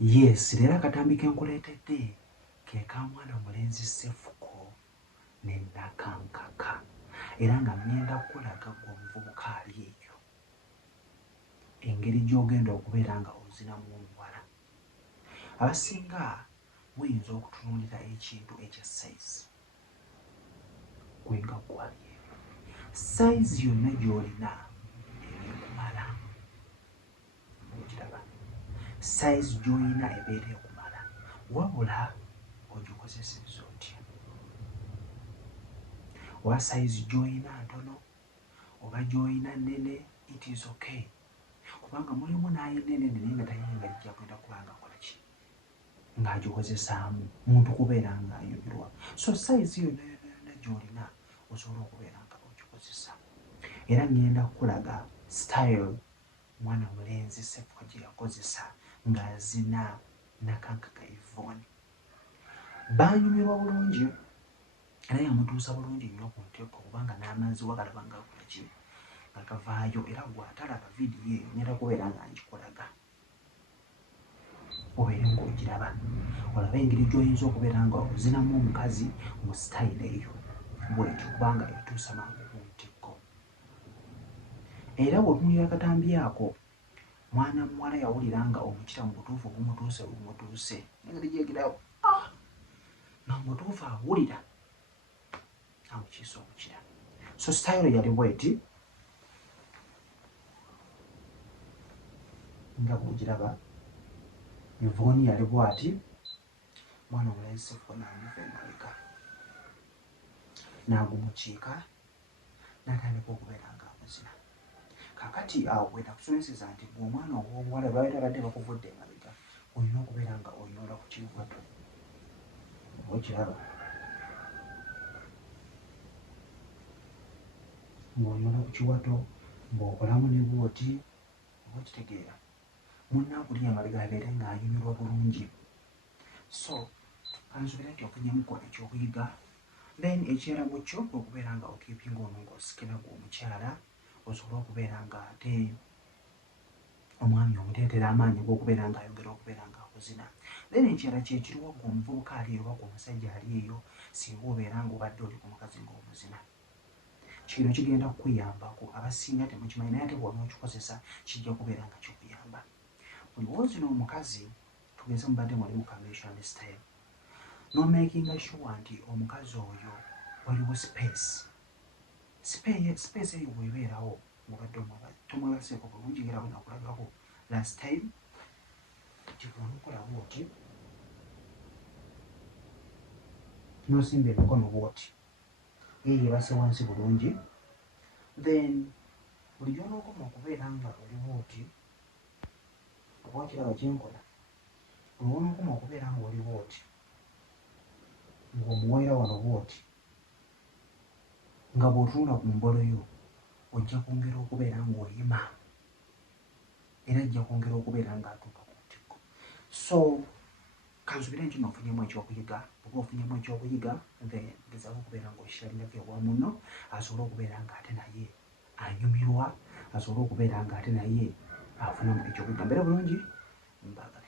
Yes, leero akatambi ke nkuleetedde ke ka mwana mulenzi Ssefuko ne Nakankaka era nga ngenda kukulaga ggwe omuvubuka ali eyo engeri gy'ogenda okubeera nga ozinamu omuwala. Abasinga muyinza okutunuulira ekintu ekya sayizi gwenga gwali eyo. Sayizi yonna gy'olina ekumala. Okiraba? Sayizi gy'olina ebeera ekumala wabula ogikozesezza otya. Oba sayizi gy'olina ntono oba gy'olina nnene, it is okay. Kubanga mulimu n'ayinene naye nga tayinza lijja kwenda kuba nga akola ki? Ng'agikozesaamu muntu kubeera ng'ayumirwa. So sayizi yonna gy'olina osobola okubeera nga ogikozesa. Era ngenda kukulaga style mwana mulenzi Ssefuko gye yakozesa ng'azina Nakankaka Yvonne. Baanyumirwa bulungi era yamutuusa bulungi nnyo ku ntikko kubanga n'amazzi wagalaba nga akola ki? Nga gavaayo era gw'atalaba vidiyo eyo ngenda kubeera nga ngikulaga. Obeere ng'ogiraba olabe engeri gy'oyinza okubeera nga ozinamu omukazi mu sitayiro eyo bw'etyo kubanga etuusa mangu ku ntikko. Era bw'otunuulira akatambi ako mwana muwala yawulira nga omukira mu butuufu gumutuuse engeri gyegirawo nga mu butuufu awulira amukiisa omukira. So sitayiro yali bw'eti nga bw'ogiraba. Yvonne yali bw'ati, mwana omulenzi Ssefuko n'amuva emabega n'agumukiika n'atandika okubeera ng'amuzina. Kaakati awo bwe nakusomeseza nti gwe omwana ow'obuwala babeera badde bakuvudde emabega olina okubeera nga oyinoola ku kiwato. Okiraba? Ng'onyoola ku kiwato ng'okolamu ne bw'oti oba okitegeera. Munnaakuli emabega abeere ng'anyumirwa bulungi. So kanzubira nti ofunyemuko ekyokuyiga. Then ekirala mu kyo okubeera nga okiipinga ono ng'osikira gwe omukyala osobola okubeera nga ate omwami omuteetera amaanyi g'okubeera ng'ayogera okubeera ng'akuzina. Then ekirala kye kiri waggwe omuvubuka ali eyo oba gwe omusajja ali eyo singa obeera ng'obadde oli ku mukazi ng'omuzina. Kino kigenda kukuyambako. Abasinga temukimanyi naye ate bw'onookikozesa kijja kubeera nga kikuyamba. Buli woozina omukazi tugeze mubadde muli mu convention style n'omakinga sure nti omukazi oyo waliwo space eyo bw'ebeerawo ng'obadde tomwagaseeko bulungi era bwe nakulagako last time kigona okukola bw'oti n'osimba emikono bw'oti eyo ebase wansi bulungi. Then buli gy'onookoma okubeera nga oli bw'oti oba okiraba kyenkola buli wonookoma okubeera nga oli bw'oti ng'omuwaira wano bw'oti nga bw'otunula ku mbolo yo ojja kwongera okubeera ng'oyima era ajja kwongera okubeera ng'atuuka ku ntikko. So kanzubire nti n'ofunyemu ekyokuyiga. Oba ofunyemu ekyokuyiga then gezaako okubeera ng'okirabirako ewa munno asobole okubeera ng'ate naye anyumirwa, asobole okubeera ng'ate naye afunamu ekyokuyiga. Mbeera bulungi, mbagala.